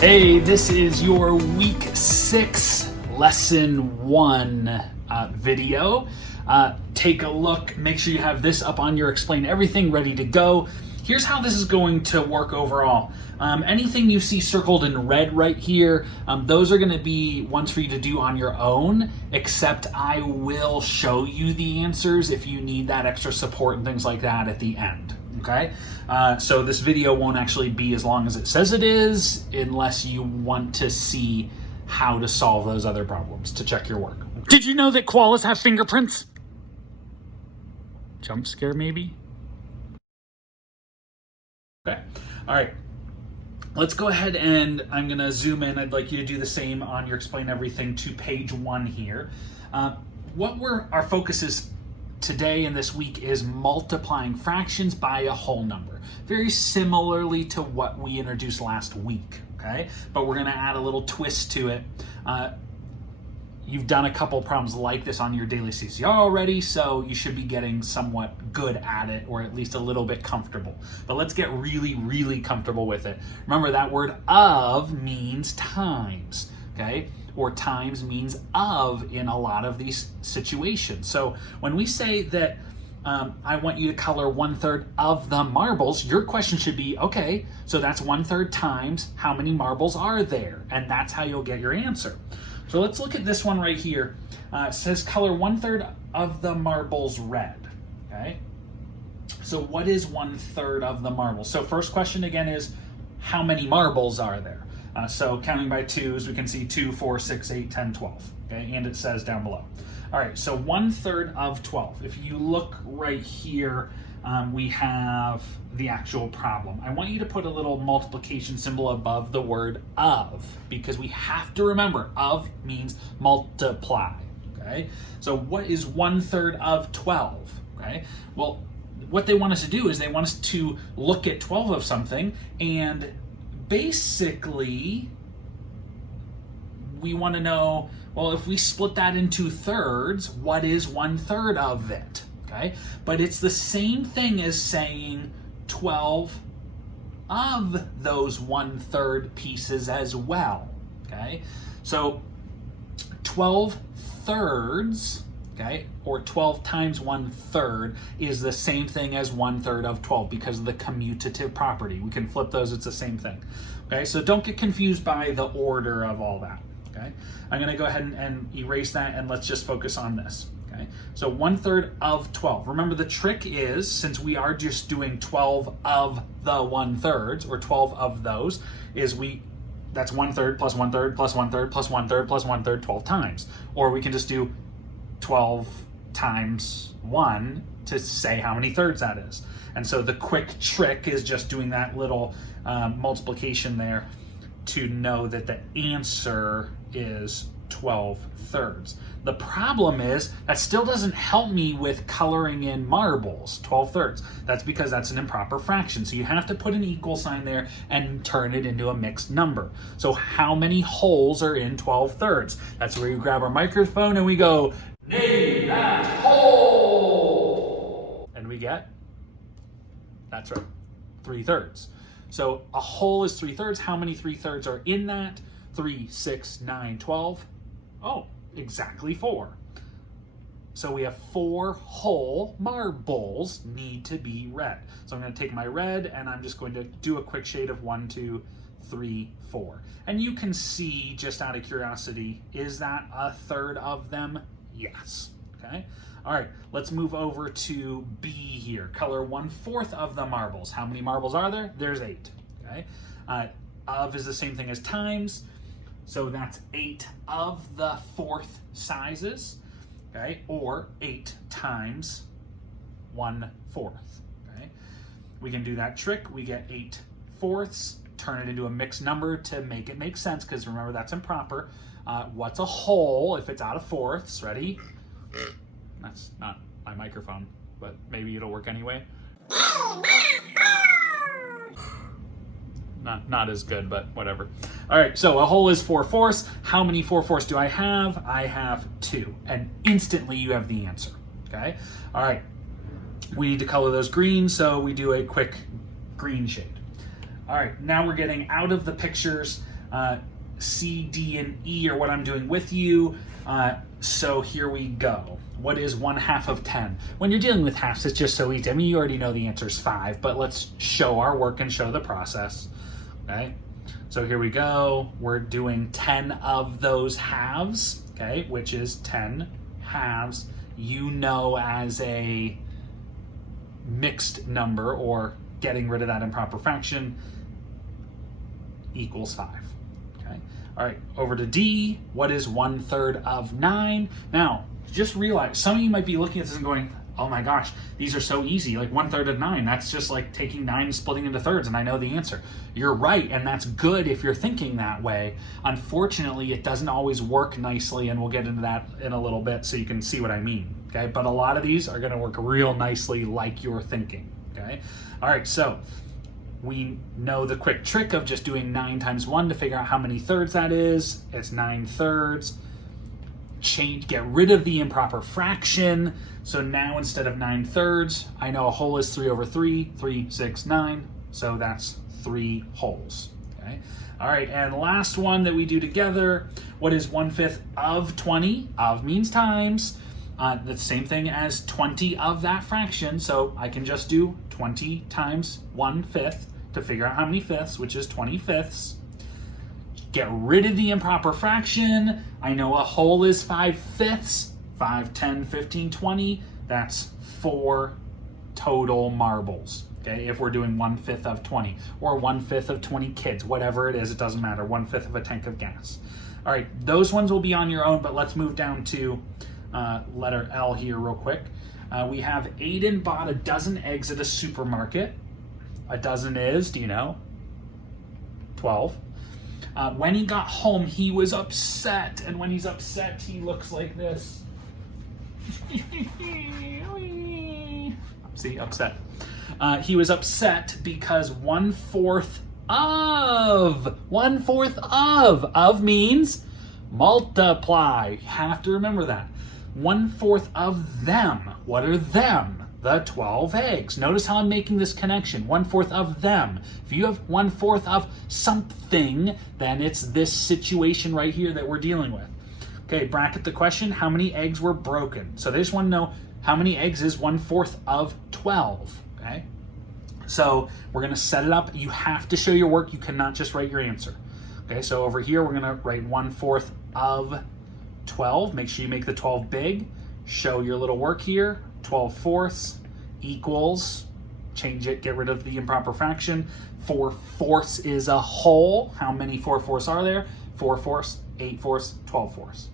Hey, this is your week 6 lesson 1 video. Take a look, make sure you have this up on your Explain Everything ready to go. Here's how this is going to work overall. Anything you see circled in red right here, those are going to be ones for you to do on your own, except I will show you the answers if you need that extra support and things like that at the end. Okay, so this video won't actually be as long as it says it is, unless you want to see how to solve those other problems to check your work. Did you know that koalas have fingerprints? Jump scare maybe? Okay, all right. Let's go ahead and I'm gonna zoom in. I'd like you to do the same on your Explain Everything to page 1 here. Our focus is today and this week is multiplying fractions by a whole number. Very similarly to what we introduced last week, okay? But we're gonna add a little twist to it. You've done a couple problems like this on your daily CCR already, so you should be getting somewhat good at it, or at least a little bit comfortable. But let's get really, really comfortable with it. Remember, that word of means times, okay? Or times means of in a lot of these situations. So when we say that I want you to color 1/3 of the marbles, your question should be, okay, so that's 1/3 times how many marbles are there? And that's how you'll get your answer. So let's look at this one right here. It says color 1/3 of the marbles red, okay? So what is 1/3 of the marbles? So first question again is, how many marbles are there? So counting by twos, we can see 2, 4, 6, 8, 10, 12, okay? And it says down below. All right, so 1/3 of 12. If you look right here, we have the actual problem. I want you to put a little multiplication symbol above the word of, because we have to remember of means multiply, okay? So what is 1/3 of 12, okay? Well, what they want us to do is they want us to look at 12 of something, and basically we want to know, well, if we split that into thirds, what is 1/3 of it? Okay, but it's the same thing as saying 12 of those 1/3 pieces as well. Okay, so 12 thirds, okay, or 12 times 1/3 is the same thing as 1/3 of 12 because of the commutative property. We can flip those, it's the same thing. Okay, so don't get confused by the order of all that. Okay, I'm going to go ahead and erase that, and let's just focus on this. Okay, so 1/3 of 12. Remember, the trick is, since we are just doing 12 of the 1/3, or 12 of those, is that's 1/3 plus 1/3 plus 1/3 plus 1/3 plus 1/3 12 times. Or we can just do 12 times 1 to say how many thirds that is. And so the quick trick is just doing that little multiplication there to know that the answer is 12 thirds. The problem is that still doesn't help me with coloring in marbles, 12 thirds. That's because that's an improper fraction. So you have to put an equal sign there and turn it into a mixed number. So how many holes are in 12 thirds? That's where you grab our microphone and we go, name that hole! And we get, that's right, 3/3. So a hole is 3/3. How many 3/3 are in that? 3, 6, 9, 12. Oh, exactly 4. So we have 4 whole marbles need to be red. So I'm going to take my red and I'm just going to do a quick shade of 1, 2, 3, 4. And you can see, just out of curiosity, is that 1/3 of them? Yes. Okay. All right, let's move over to B here. Color 1/4 of the marbles. How many marbles are there? There's 8. Okay. Of is the same thing as times. So that's 8 of the 4th sizes, okay? Or 8 times 1/4, okay? We can do that trick. We get 8/4, turn it into a mixed number to make it make sense, because remember, that's improper. What's a whole if it's out of fourths? Ready? That's not my microphone, but maybe it'll work anyway. Not as good, but whatever. All right, so a whole is 4/4. How many 4/4 do I have? I have 2, and instantly you have the answer, okay? All right, we need to color those green, so we do a quick green shade. All right, now we're getting out of the pictures. C, D, and E are what I'm doing with you. So here we go. What is 1/2 of 10? When you're dealing with halves, it's just so easy. I mean, you already know the answer is 5, but let's show our work and show the process. Okay, so here we go. We're doing 10 of those halves, okay, which is 10 halves. You know, as a mixed number or getting rid of that improper fraction equals 5. Okay. All right, over to D. What is 1/3 of 9? Now, just realize some of you might be looking at this and going, oh my gosh, these are so easy. Like 1/3 of 9, that's just like taking 9 and splitting into thirds, and I know the answer. You're right, and that's good if you're thinking that way. Unfortunately, it doesn't always work nicely, and we'll get into that in a little bit so you can see what I mean. Okay, but a lot of these are going to work real nicely like you're thinking. Okay, all right, so we know the quick trick of just doing 9 times 1 to figure out how many thirds that is. It's 9 thirds. Get rid of the improper fraction. So now instead of 9 thirds, I know a whole is 3 over 3, 3, 6, 9. So that's 3 wholes. Okay. All right, and last one that we do together. What is 1/5 of 20? Of means times. The same thing as 20 of that fraction. So I can just do 20 times 1/5 to figure out how many fifths, which is 20 fifths. Get rid of the improper fraction. I know a whole is 5 fifths. 5, 10, 15, 20. That's 4 total marbles. Okay, if we're doing 1/5 of 20 or 1/5 of 20 kids, whatever it is, it doesn't matter. 1/5 of a tank of gas. All right, those ones will be on your own, but let's move down to letter L here real quick. We have Aiden bought a dozen eggs at a supermarket. A dozen is, do you know? 12. When he got home, he was upset. And when he's upset, he looks like this. See, upset. He was upset because 1/4 of means multiply. You have to remember that. 1/4 of them. What are them? The 12 eggs. Notice how I'm making this connection. 1/4 of them. If you have 1/4 of something, then it's this situation right here that we're dealing with. Okay, bracket the question. How many eggs were broken? So they just want to know how many eggs is 1/4 of 12. Okay, so we're going to set it up. You have to show your work. You cannot just write your answer. Okay, so over here we're going to write 1/4 of 12. Make sure you make the 12 big. Show your little work here. 12 fourths equals, change it, get rid of the improper fraction. 4 fourths is a whole. How many 4 fourths are there? 4 fourths, 8 fourths, 12 fourths.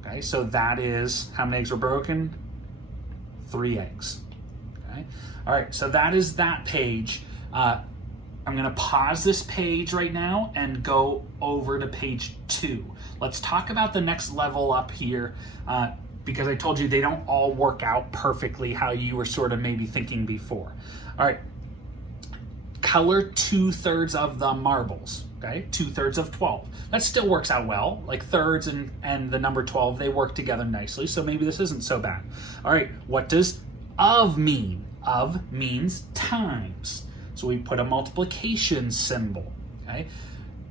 Okay, so that is how many eggs were broken? 3 eggs. Okay, all right, so that is that page. I'm going to pause this page right now and go over to page 2. Let's talk about the next level up here. Because I told you they don't all work out perfectly how you were sort of maybe thinking before. All right, color 2/3 of the marbles, okay? 2/3 of 12. That still works out well. Like thirds and the number 12, they work together nicely, so maybe this isn't so bad. All right, what does of mean? Of means times. So we put a multiplication symbol, okay?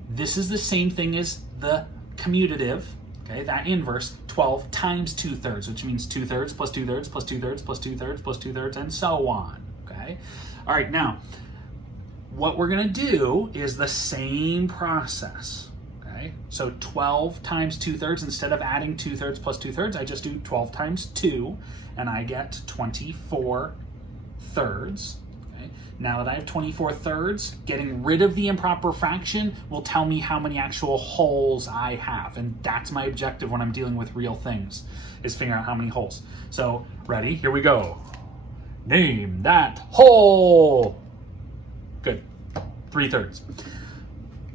This is the same thing as the commutative, okay, that inverse, 12 times 2/3, which means 2/3 plus 2/3 plus 2/3 plus 2/3 plus 2/3, and so on, okay? All right, now, what we're gonna do is the same process, okay? So 12 times 2/3, instead of adding 2/3 plus 2/3, I just do 12 times 2, and I get 24 thirds. Now that I have 24 thirds, getting rid of the improper fraction will tell me how many actual wholes I have. And that's my objective when I'm dealing with real things, is figuring out how many wholes. So, ready? Here we go. Name that whole. Good. 3/3.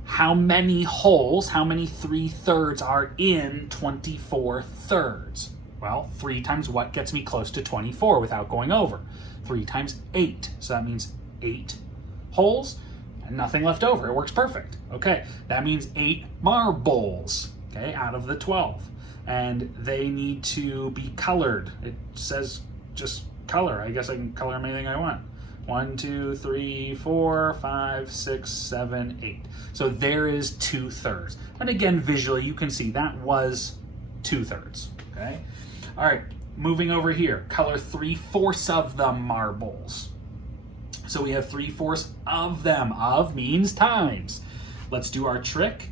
How many wholes, how many 3/3 are in 24 thirds? Well, 3 times what gets me close to 24 without going over? 3 times 8. So that means 8 wholes and nothing left over. It works perfect. Okay, that means 8 marbles, okay, out of the 12. And they need to be colored. It says just color. I guess I can color them anything I want. 1, 2, 3, 4, 5, 6, 7, 8. So there is 2/3. And again, visually, you can see that was 2/3. Okay. All right. Moving over here, color 3/4 of the marbles. So we have 3/4 of them. Of means times. Let's do our trick.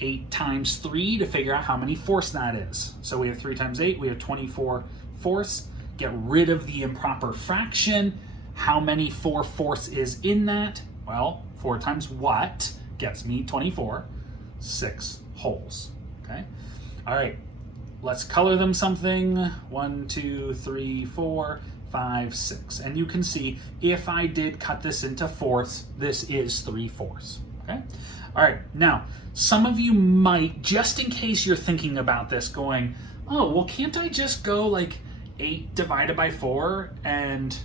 8 times 3 to figure out how many fourths that is. So we have 3 times 8, we have 24 fourths. Get rid of the improper fraction. How many 4/4 is in that? Well, 4 times what gets me 24? 6 wholes. Okay. All right. Let's color them something. 1, 2, 3, 4, 5, 6. And you can see if I did cut this into fourths, this is 3/4. Okay. All right. Now, some of you might, just in case you're thinking about this, going, oh, well, can't I just go like 8 divided by 4 and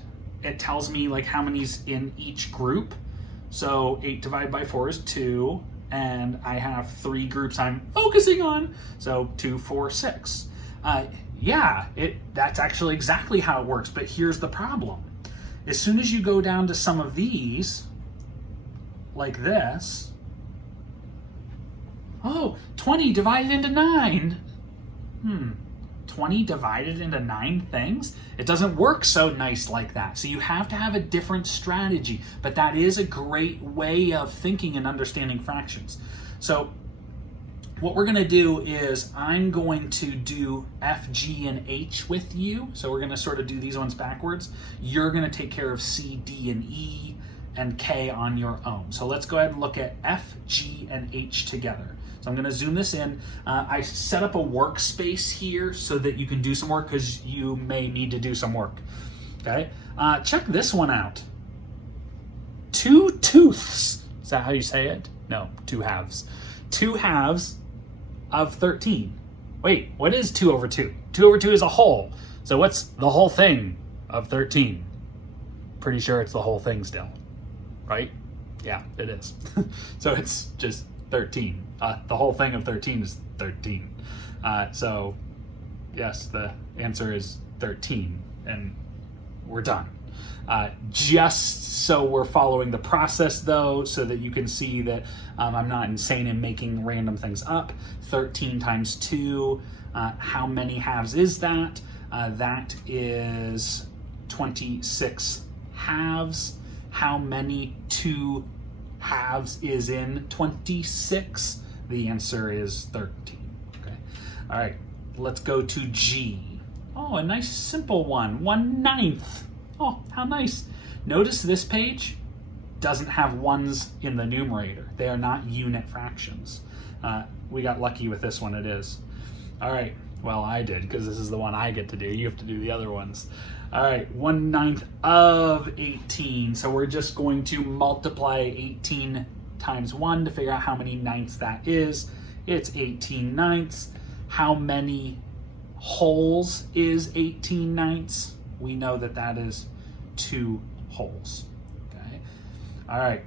it tells me like how many's in each group? So 8 divided by 4 is 2, and I have 3 groups I'm focusing on. So 2, 4, 6. Yeah, that's actually exactly how it works, but here's the problem. As soon as you go down to some of these, like this, oh, 20 divided into 9. 20 divided into 9 things? It doesn't work so nice like that. So you have to have a different strategy, but that is a great way of thinking and understanding fractions. So what we're gonna do is I'm going to do F, G, and H with you. So we're gonna sort of do these ones backwards. You're gonna take care of C, D, and E, and K on your own. So let's go ahead and look at F, G, and H together. So I'm going to zoom this in. I set up a workspace here so that you can do some work because you may need to do some work. Okay, check this one out. 2 tooths. Is that how you say it? No, 2 halves. 2 halves of 13. Wait, what is 2 over 2? 2 over 2 is a whole. So what's the whole thing of 13? Pretty sure it's the whole thing still, right? Yeah, it is. So it's just 13. The whole thing of 13 is 13. So yes, the answer is 13, and we're done. Just so we're following the process though, so that you can see that I'm not insane in making random things up. 13 times 2, how many halves is that? That is 26 halves. How many 2 halves is in 26? The answer is 13. Okay. All right, let's go to G. Oh, a nice simple one. 1/9. Oh, how nice. Notice this page doesn't have ones in the numerator. They are not unit fractions. We got lucky with this one, it is. All right, well, I did, because this is the one I get to do. You have to do the other ones. All right, 1/9 of 18. So we're just going to multiply 18 times 1 to figure out how many ninths that is. It's 18 ninths. How many wholes is 18 ninths? We know that that is 2 wholes. Okay. All right.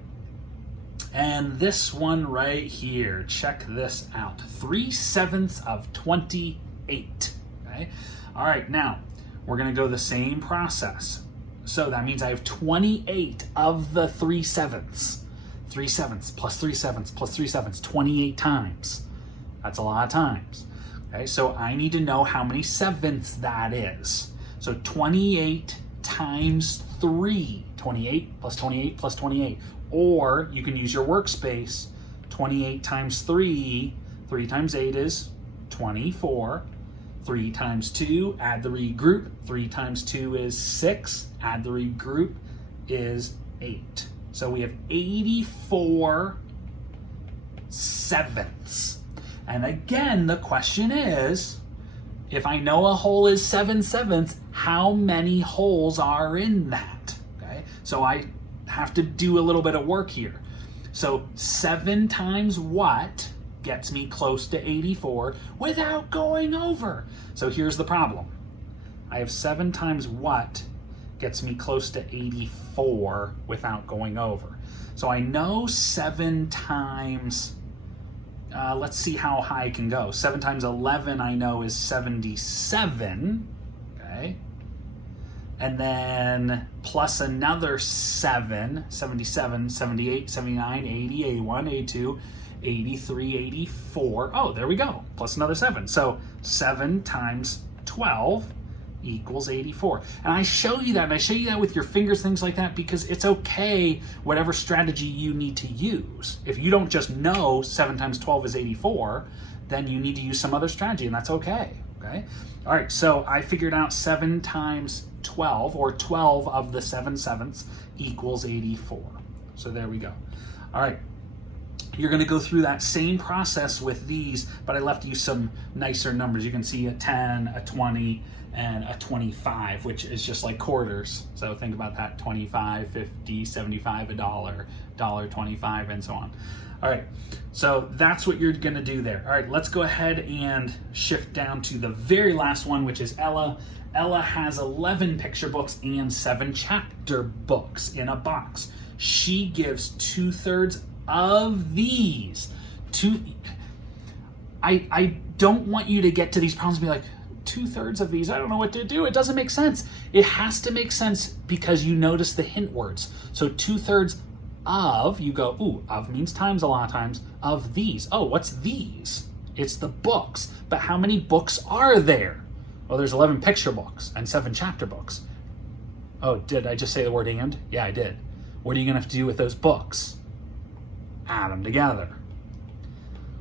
And this one right here, check this out. 3/7 of 28. Okay. All right, now we're going to go the same process. So that means I have 28 of the 3/7. 3/7 plus 3/7 plus 3/7, 28 times. That's a lot of times. Okay, so I need to know how many sevenths that is. So 28 times 3. 28 plus 28 plus 28. Or you can use your workspace. 28 times 3. 3 times 8 is 24. 3 times 2, add the regroup. 3 times 2 is 6. Add the regroup is 8. So we have 84 sevenths. And again, the question is, if I know a whole is 7/7, how many wholes are in that? Okay, so I have to do a little bit of work here. So 7 times what gets me close to 84 without going over? So here's the problem. I have 7 times what gets me close to 84 without going over. So I know 7 times, let's see how high I can go. 7 times 11 I know is 77, okay? and then plus another 7, 77, 78, 79, 80, 81, 82, 83, 84. Oh, there we go. Plus another 7. So 7 times 12 equals 84. And I show you that, and I show you that with your fingers, things like that, because it's okay, whatever strategy you need to use. If you don't just know 7 times 12 is 84, then you need to use some other strategy, and that's okay. Okay? All right, so I figured out 7 times 12, or 12 of the 7/7 equals 84. So there we go. All right. You're going to go through that same process with these, but I left you some nicer numbers. You can see a 10, a 20, and a 25, which is just like quarters. So think about that: 25, 50, 75, $1, $1.25, and so on. All right, so that's what you're going to do there. All right, let's go ahead and shift down to the very last one, which is Ella. Ella has 11 picture books and 7 chapter books in a box. She gives 2/3 of these. I don't want you to get to these problems and be like, 2/3 of these, I don't know what to do. It doesn't make sense. It has to make sense because you notice the hint words. So 2/3 of, you go, ooh, of means times a lot of times, of these. Oh, what's these? It's the books. But how many books are there? Well, there's 11 picture books and 7 chapter books. Oh, did I just say the word and? Yeah, I did. What are you going to have to do with those books? Add them together.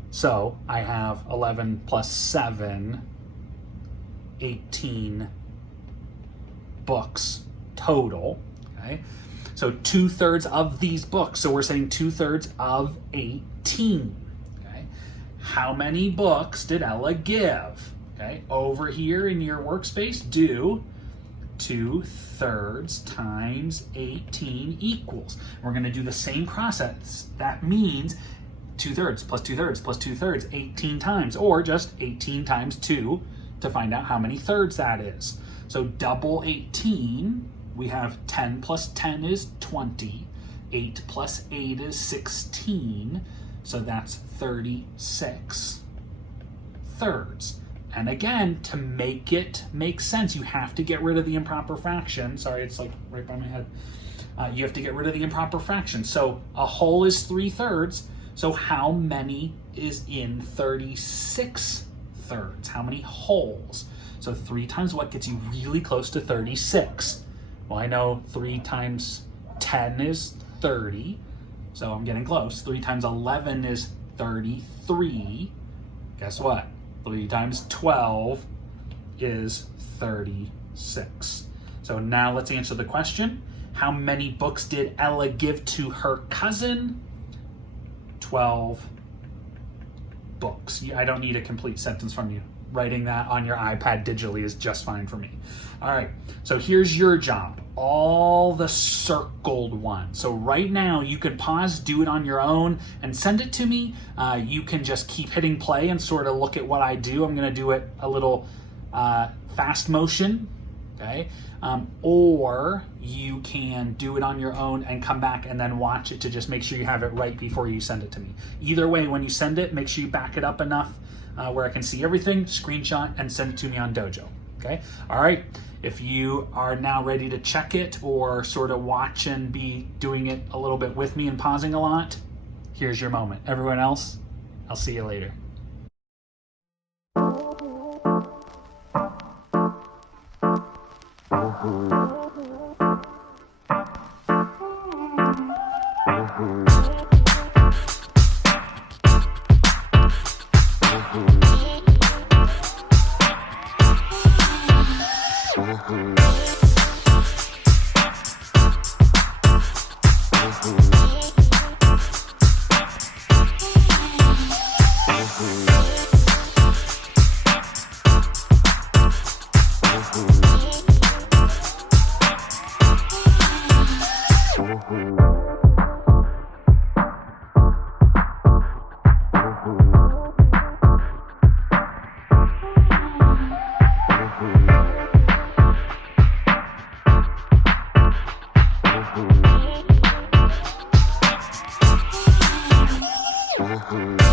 So I have 11 plus 7, 18 books total. Okay, so 2/3 of these books. So we're saying 2/3 of 18. Okay, how many books did Ella give? Okay, over here in your workspace, do 2/3 times 18 equals. We're going to do the same process. That means 2/3 plus 2/3 plus 2/3, 18 times, or just 18 times 2 to find out how many thirds that is. So double 18, we have 10 plus 10 is 20, 8 plus 8 is 16, so that's 36 thirds. And again, to make it make sense, you have to get rid of the improper fraction. Sorry, it's like right by my head. You have to get rid of the improper fraction. So a whole is 3/3. So how many is in 36 thirds? How many wholes? So 3 times what gets you really close to 36? Well, I know 3 times 10 is 30. So I'm getting close. 3 times 11 is 33. Guess what? 3 times 12 is 36. So now let's answer the question. How many books did Ella give to her cousin? 12 books. I don't need a complete sentence from you. Writing that on your iPad digitally is just fine for me. All right, so here's your job. All the circled ones. So right now you can pause, do it on your own, and send it to me. You can just keep hitting play and sort of look at what I do. I'm going to do it a little fast motion, okay? Or you can do it on your own and come back and then watch it to just make sure you have it right before you send it to me. Either way, when you send it, make sure you back it up enough where I can see everything, screenshot, and send it to me on Dojo. Okay? All right. If you are now ready to check it or sort of watch and be doing it a little bit with me and pausing a lot, here's your moment. Everyone else, I'll see you later. Mm-hmm.